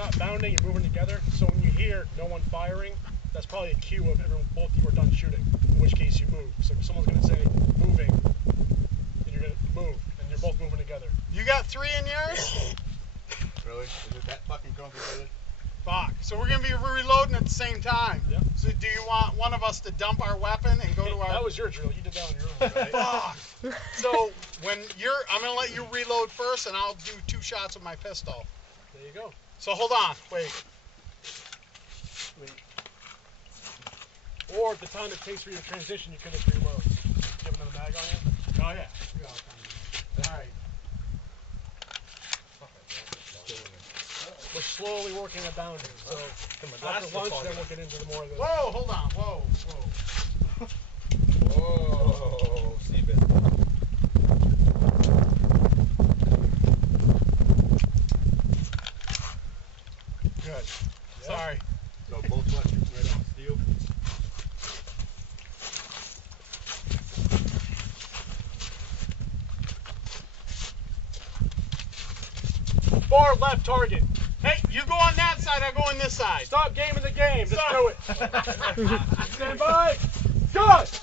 not bounding, you're moving together. So when you hear no one firing, that's probably a cue of both of you are done shooting. In which case you move. So if someone's going to say moving, and you're going to move, and you're both moving together. You got 3 in yours? Really? Is it that fucking complicated? Fuck. So we're going to be reloading at the same time. Yep. So do you want one of us to dump our weapon and go to our... That was your drill. You did that on your own, right? Fuck. So when you're... I'm going to let you reload first, and I'll do 2 shots with my pistol. There you go. So hold on. Wait. Or at the time it takes for you to transition, you can just reload. Give another mag on you? Oh, yeah. All right. We're slowly working a boundary. So after lunch, then we'll get into the more of the... Whoa, hold on. Whoa. Whoa, Seabit. Good. Yeah. Sorry. So both left right on steel. Far left target. Hey, you go on that side, I go on this side. Stop gaming the game. Just Stop. do it. Stand by. Shot!